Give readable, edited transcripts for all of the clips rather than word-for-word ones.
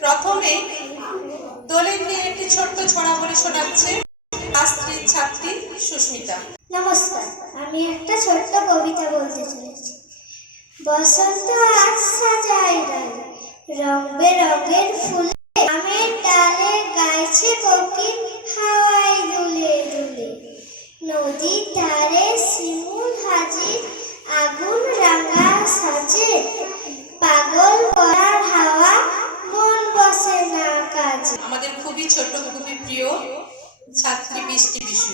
প্রথমে দোলের নিয়ে একটি ছোট্ট ছড়া বলে শোনাচ্ছে শাস্ত্রীর ছাত্রী সুস্মিতা। নমস্কার, আমি একটা ছোট্ট কবিতা বলতে চলেছি। বসন্ত আজ সাজায় ডালে, রং বেরঙের ফুলে, আমের ডালে গাইছে কোকিল হাওয়ায় দুলে দুলে। নদীর ধারে শিমুল হাজির, আগুন রাঙা সাজে, পাগল করার হাওয়া মন বসে না কাজে। আমাদের খুবই ছোট, খুবই প্রিয় ছাত্রী বৃষ্টি বিশু।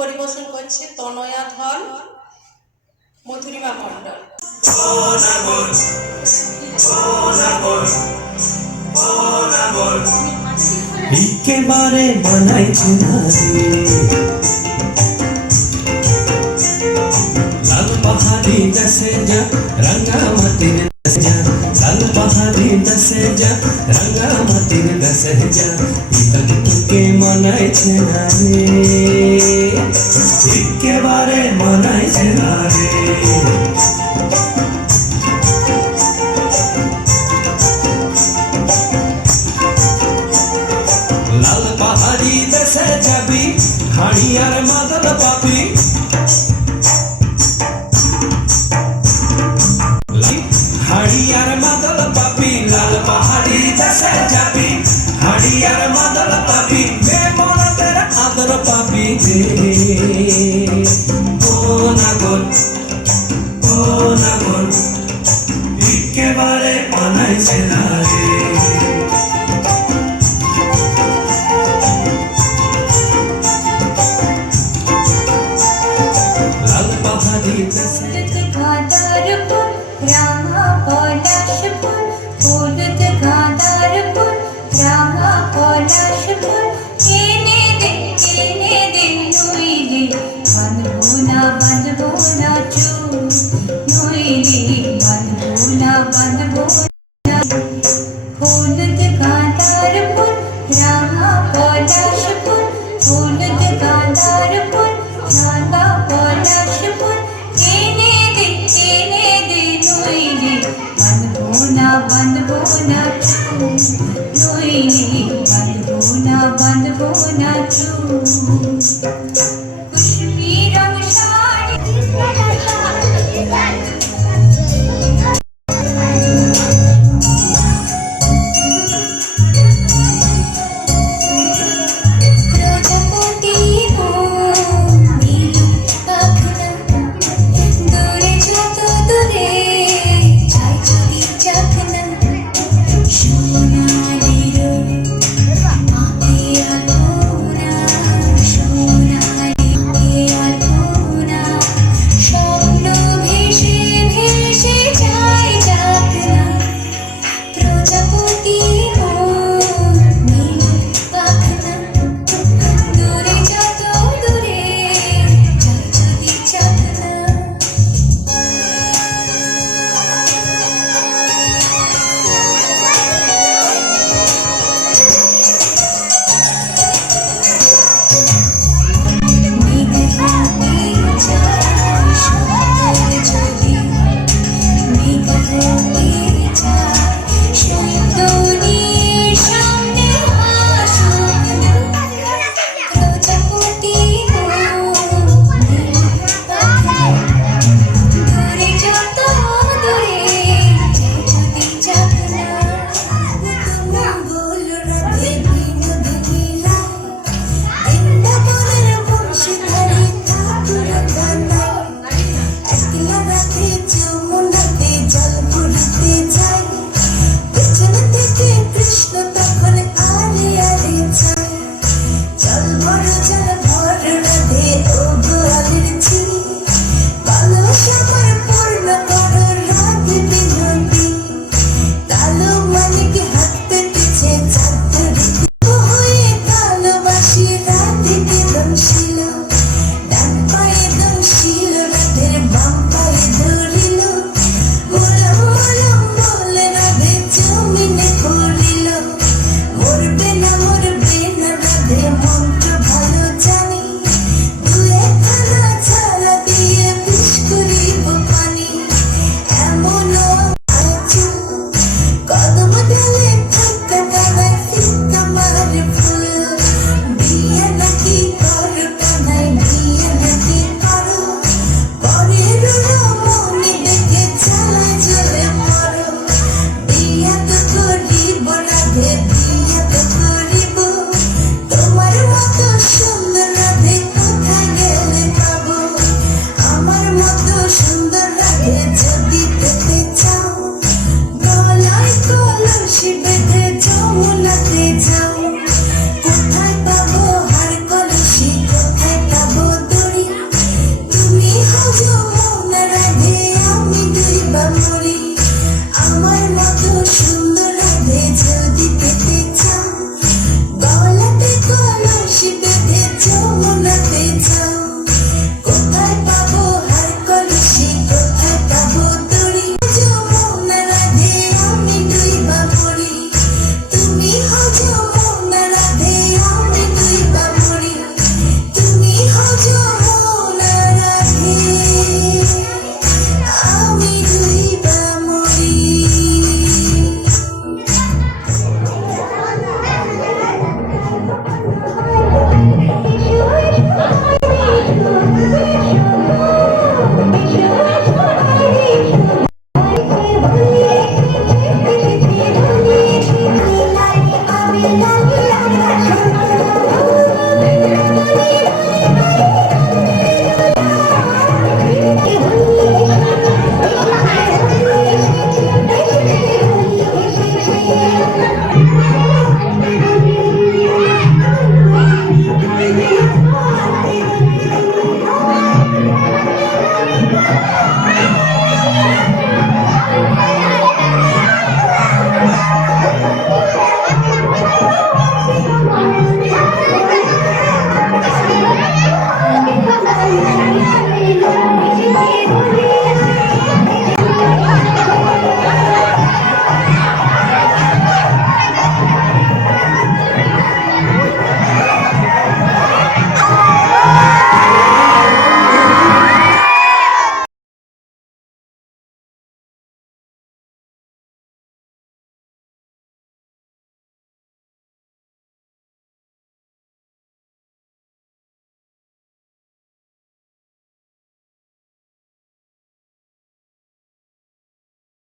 পরিবেশন করছে তনয়া ধল, মধুরিমা মণ্ডল। একেবারে বানাইছে না রে লাল পাহাড়ি দেশে যা, রঙা মাটির দেশে যা, লাল পাহাড়ি দেশে যা, রঙা মাটির দেশে যা, ইতক তোকে মানাইছে না রে, একেবারে মানাইছে না রে। লাল পাহাড়ি দেশে যাবি, হাড়ি আর মাদল পাবি, হাড়ি আর মাদল পাবি, লাল পাহাড়ি দেশে যাবি, হাড়ি আর মাদল পাবি, মেমনদের আদর পাবি রে। ও নাগর, ও নাগর, একেবারে বানাইছে না রে। লাল পাহাড়ি দেশে গাঁদার ফুল, রাঙা পলাশ ফুল, হলুদ গাঁদার ফুল, রাঙা পলাশ ফুল, এনে দে নইলে বাঁধবো না চুল, নইলে বাঁধবো না হলুদ গাঁদার ফুল, রাঙা পলাশ ফুল, হলুদ গাঁদার ফুল, রাঙা পলাশ ফুল, এনে দে নইলে বাঁধবো না চুল, নইলে বাঁধবো না চুল।